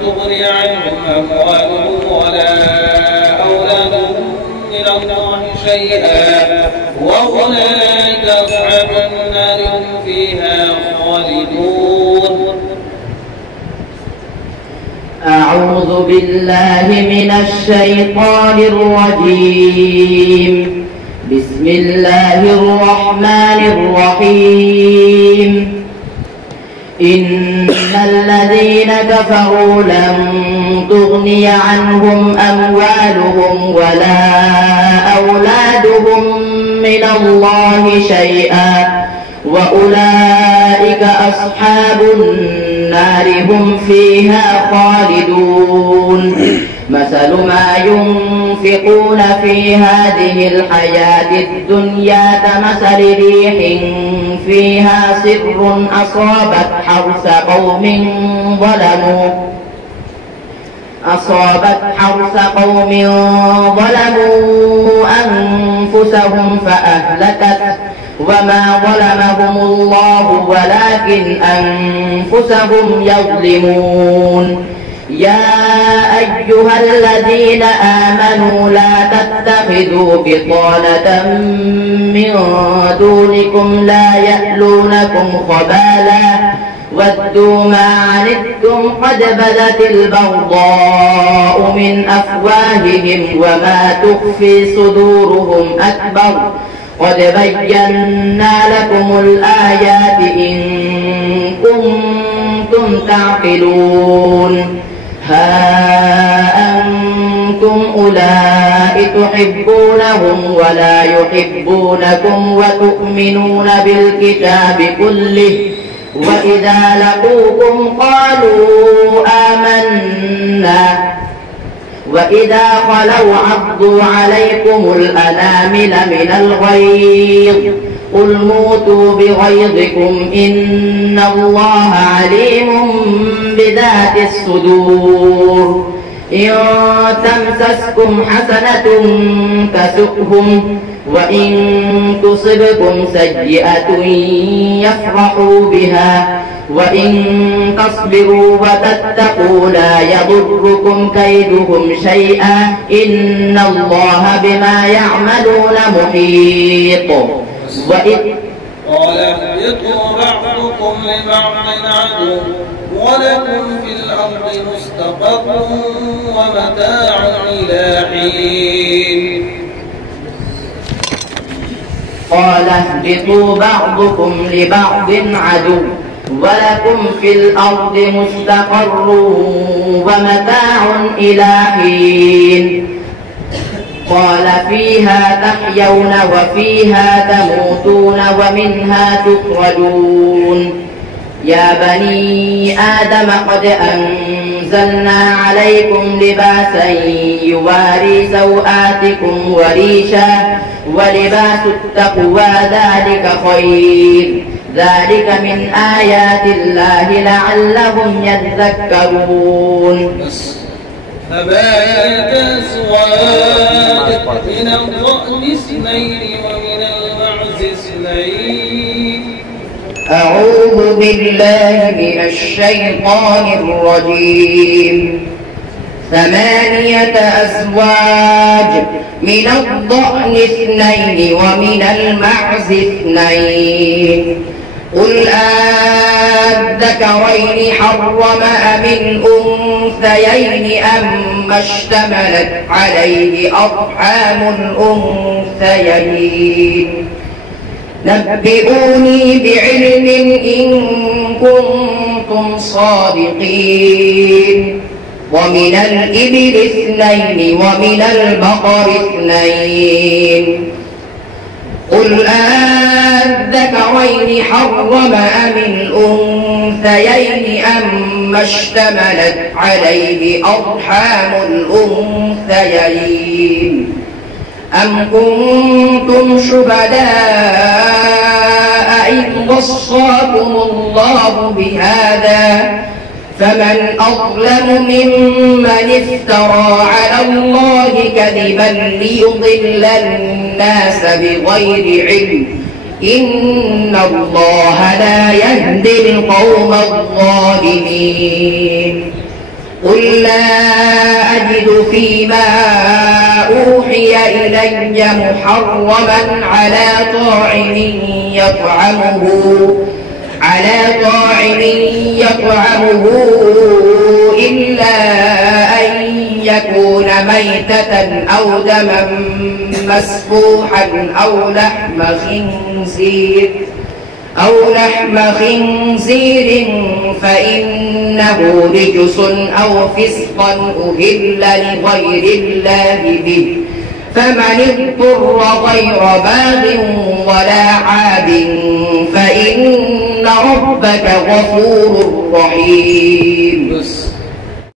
تغني عنهم أموالهم ولا أولادهم من الله شيئا وأولئك أصحاب النار هم فيها خالدون. أعوذ بالله من الشيطان الرجيم. بسم الله الرحمن الرحيم. إن الذين كفروا لن تغني عنهم أموالهم ولا أولادهم من الله شيئا وأولئك أصحاب النار هم فيها خالدون. مثل ما ينفقون في هذه الحياة الدنيا كمثل ريح فيها سر أصابت حرث قوم ظلموا أنفسهم فأهلكت وما ظلمهم الله ولكن أنفسهم يظلمون. يا أيها الذين آمنوا لا تتخذوا بطانة من دونكم لا يألونكم خبالا ودوا ما عنتم قد بدت البغضاء من أفواههم وما تخفي صدورهم أكبر قد بينا لكم الآيات إن كنتم تعقلون. ها أنتم أولئك تحبونهم ولا يحبونكم وتؤمنون بالكتاب كله وإذا لقوكم قالوا آمنا وإذا خلوا عضوا عليكم الأنامل من الغيظ قل موتوا بغيظكم إن الله عليم بذات الصدور. إن تمسسكم حسنة تسؤهم وإن تصبكم سيئة يفرحوا بها وإن تصبروا وتتقوا لا يضركم كيدهم شيئا إن الله بما يعملون محيط. قال اهبطوا بعضكم لبعض عدو ولكم في الأرض مستقر ومتاع إلى حين. قال اهبطوا بعضكم لبعض عدو ولكم في الأرض مستقر ومتاع إلى حين. قال فيها تحيون وفيها تموتون ومنها تخرجون. يا بني آدم قد أنزلنا عليكم لباسا يواري سوآتكم وريشا ولباس التقوى ذلك خير ذلك من آيات الله لعلهم يذكرون. ثمانية أزواج من الضأن اثنين ومن المعز اثنين. أعوذ بالله من الشيطان الرجيم. ثمانية أزواج من الضأن اثنين ومن المعز اثنين. قل أذكرين حرم أم الأنثيين أما اشتملت عليه أرحام الأنثيين. نبئوني بعلم إن كنتم صادقين. ومن الإبل اثنين ومن البقر اثنين. قل أذكرين حرم أم الأنثيين أما اشتملت عليه أرحام الأنثيين. أم كنتم شهداء إذ وصاكم الله بهذا فمن أظلم ممن افترى على الله كذبا ليضل الناس بغير علم إن الله لا يهدي القوم الظالمين. قل لا أجد فيما أوحي إلي محرما على طاعم يطعمه إلا أن يكون ميتة أو دما مسفوحا أو لحم خنزير فإنه رجس أو فسقا أهل لغير الله به فمن اضطر غير باغ ولا عاد فإن ربك غفور رحيم.